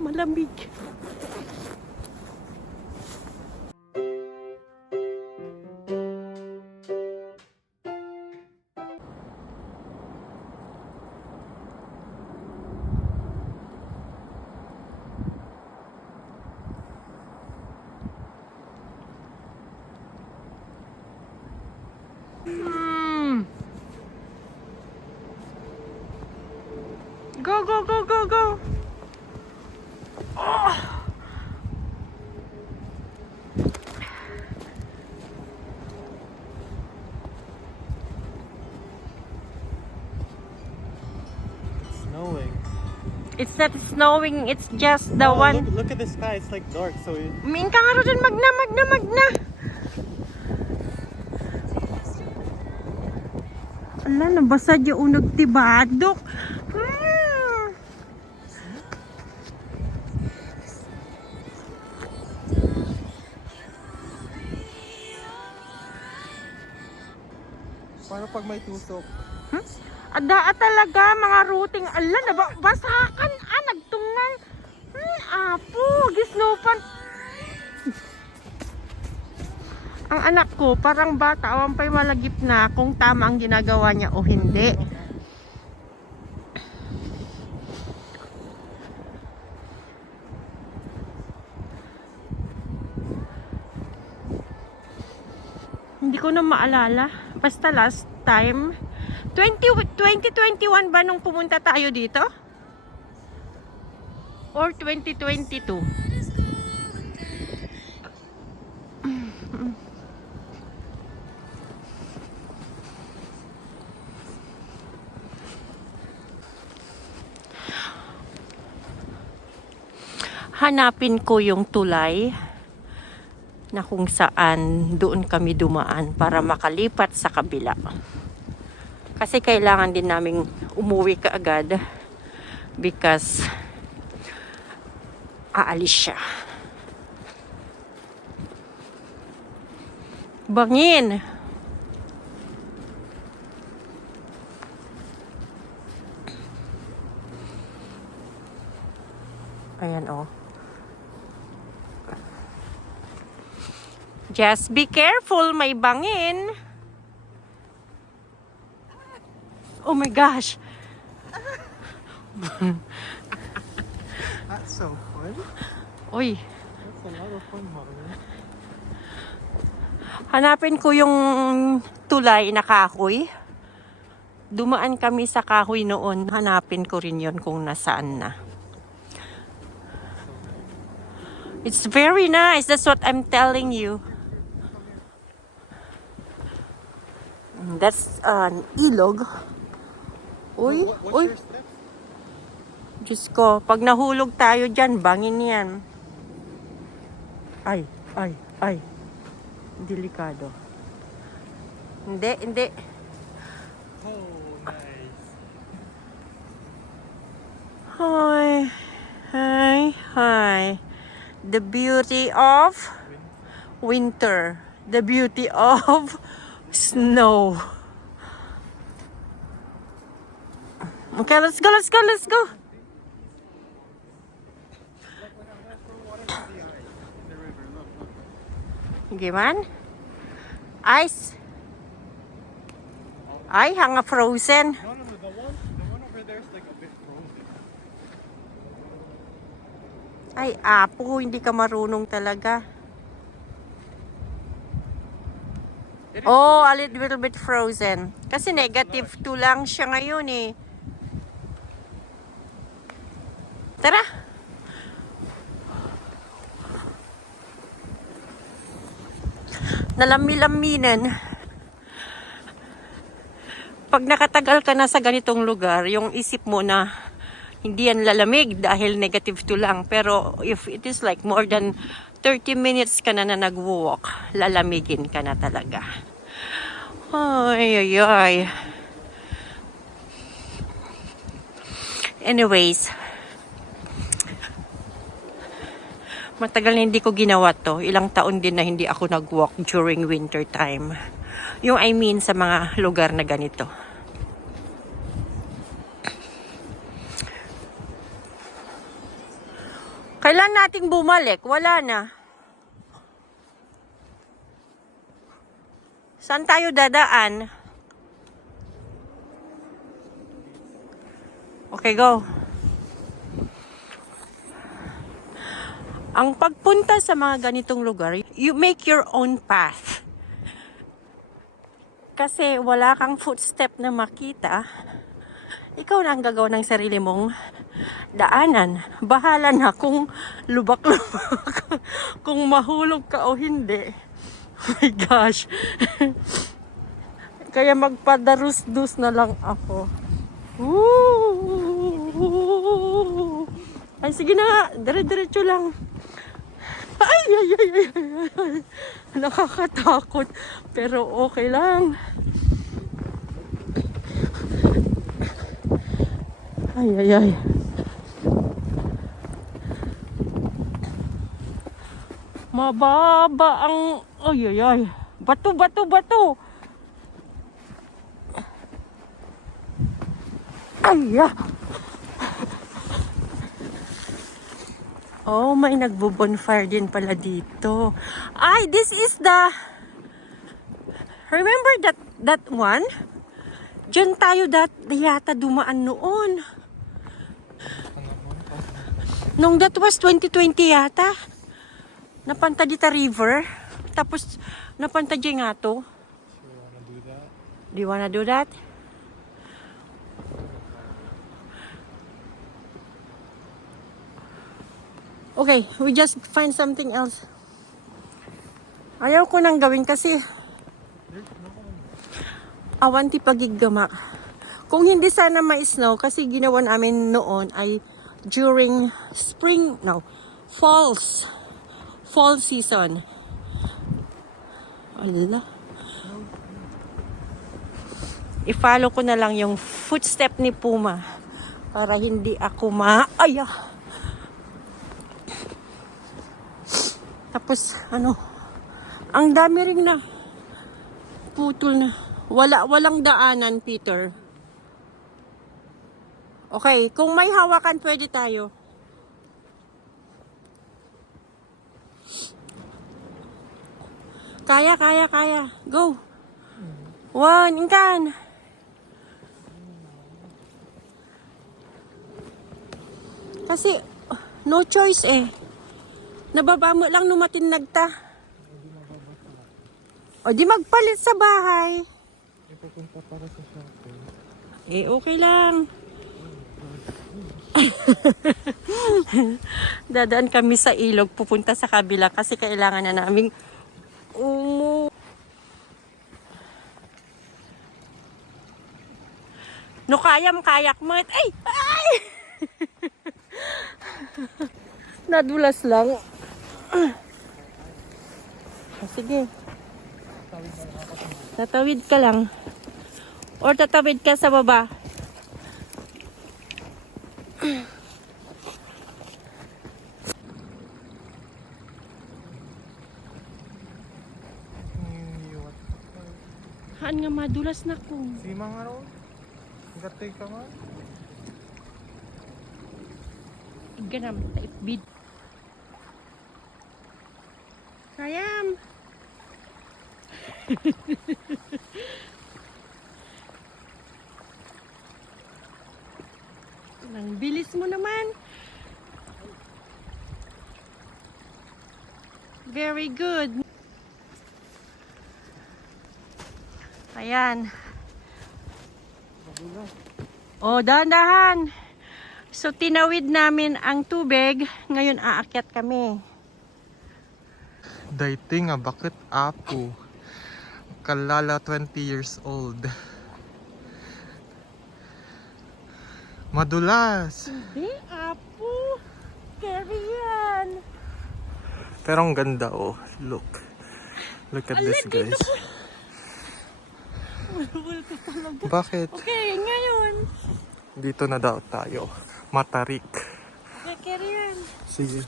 Malamig. Go, go, go, go, go. Oh. It's snowing. It's not snowing, it's just the Oh, one. look at the sky. It's like dark. So Min ka nga rin, magna. Ala, nabasad yung unog tibadok. paano pag may tusok? Ada talaga mga routing. Ala, nabasakan. Nagtungan. Apo, gisnupan. Ang anak ko, parang bata, awan pa'y malagip na kung tama ang ginagawa niya o hindi. Hindi ko na maalala. Basta last time, 2021 ba nung pumunta tayo dito? Or 2022? Hanapin ko yung tulay na kung saan doon kami dumaan para makalipat sa kabila. Kasi kailangan din naming umuwi kaagad because aalis siya. Bangin! Ayan oh. Just be careful, may bangin. Oh my gosh. That's so fun. Uy, That's a lot of fun, Mommy. hanapin ko yung tulay na kahoy. Dumaan kami sa kahoy noon. Hanapin ko rin yon kung nasaan na. It's very nice. That's what I'm telling you. That's an ilog. Uy, What's uy. your step? Diyos ko, pag nahulog tayo dyan, bangin yan. Ay. Delikado. Hindi. Oh, nice. Hi. The beauty of winter. The beauty of snow. Okay, let's go. Gimana? Ice. Ay, hanga frozen. No, the one over there is like a bit frozen. Ay, apo, hindi ka marunong talaga. Oh, a little bit frozen. Kasi negative 2 lang siya ngayon eh. Tara. Nalami-laminan. Pag nakatagal ka na sa ganitong lugar, yung isip mo na hindi yan lalamig dahil negative 2 lang. Pero if it is like more than 30 minutes ka na nag-walk, lalamigin ka na talaga. Ay. Anyways, matagal na hindi ko ginawa to. Ilang taon din na hindi ako nag-walk during winter time. Yung I mean sa mga lugar na ganito. Kailan nating bumalik? Wala na. Saan tayo dadaan? Okay, go. Ang pagpunta sa mga ganitong lugar, you make your own path. Kasi wala kang footstep na makita. Ikaw na ang gagawa ng sarili mong daanan. Bahala na kung lubak-lubak, kung mahulog ka o hindi. Oh my gosh. Kaya magpadarus-dus na lang ako. Woo! Ay, sige na. Dire-diretso lang. Ay, ay, ay, ay, ay. Nakakatakot. Pero okay lang. Ay, ay, ay. Mababa ang... Ay, ay, ay. Bato, bato, bato. Ay, ah. Oh, may nagbo-bonfire din pala dito. Ay, this is the... Remember that one? Diyan tayo yata dumaan noon. Nung that was 2020 yata. Napanta dita river. Tapos, napanta dyan nga to. Do you wanna do that? Okay, we just find something else. Ayaw ko nang gawin kasi awanti pagigama. Kung hindi sana ma-snow kasi ginawa namin noon ay during fall season. Ala. I-follow ko na lang yung footstep ni Puma para hindi ako Tapos, ang dami rin na putol na. Walang daanan, Peter. Okay, kung may hawakan, pwede tayo. Kaya. Go. One, inkan. Kasi, no choice eh. Nababa mo lang numatin nagta. O di magpalit sa bahay. Ipupunta para sa shopping. Eh, okay lang. Dadaan kami sa ilog, pupunta sa kabila kasi kailangan na naming No kayam kayak mo. Ay! Ay! Nadulas lang. Sige. Tatawid ka lang. Or tatawid ka sa baba. Haan nga madulas na ko. Si mga ron? Gatay ka man? Ganam, taipbid. Sayam. Ang bilis mo naman. Very good. Ayan. Oh, dahan-dahan. So, tinawid namin ang tubig. Ngayon, aakyat kami. Dating nga, bakit apo? Kalala 20 years old. Madulas. Hindi, apo. Carry yan. Pero ang ganda oh. Look. Look at this guys. Multo talaga. Bakit? Okay, ngayon. Dito na daw tayo. Matarik. Carry yan. Sige.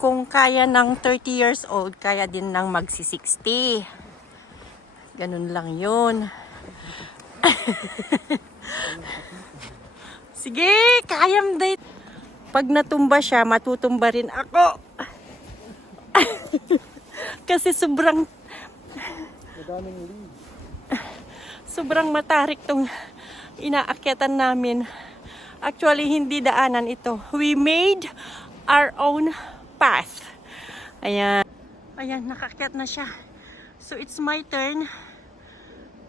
Kung kaya ng 30 years old, kaya din ng magsi-60. Ganun lang yun. Sige, kayam date. Pag natumba siya, matutumba rin ako. Kasi sobrang matarik tong inaakyatan namin. Actually, hindi daanan ito. We made our own path. Ayan. Ayan, nakakyat na siya. So, it's my turn.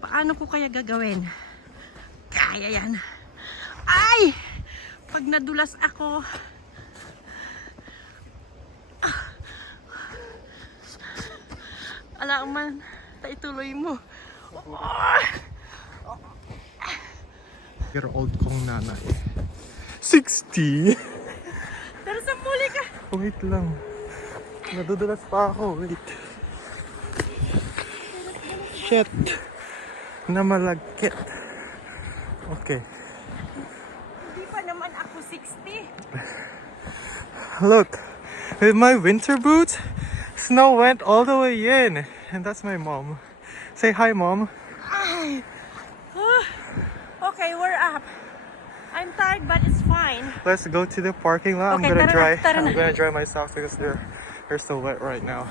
Paano ko kaya gagawin? Kaya yan. Ay! Pag nadulas ako, ala man, taituloy mo. Year-old kong nanay. 60! Pero sa muli ka. Wait lang. Nadudulas pa ako. Wait. Shit. Namalagkit. Okay. Hindi pa naman ako 60. Look. With my winter boots, snow went all the way in. And that's my mom. Say hi, Mom. Ay. Okay, we're up. I'm tired, but it's fine. Let's go to the parking lot. Okay, tara na. I'm gonna dry my socks because they're so wet right now.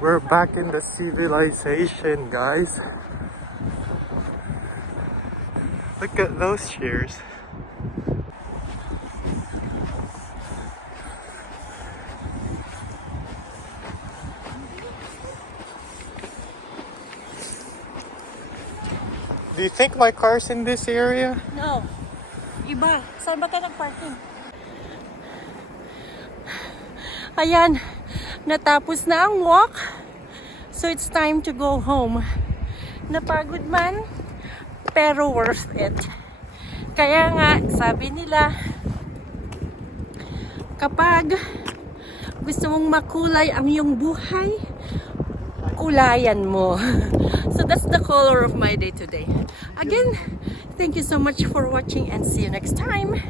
We're back in the civilization, guys. Look at those chairs. Do you think my car's in this area? No. Iba. Saan ba tayo nag-parking? Ayan. Natapos na ang walk. So it's time to go home. Napagod man, pero worth it. Kaya nga, sabi nila, kapag gusto mong makulay ang iyong buhay, kulayan mo. So that's the color of my day today. Again, thank you so much for watching and see you next time.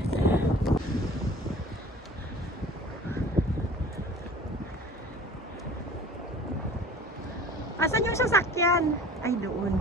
Asan yung sasakyan? Ay, doon.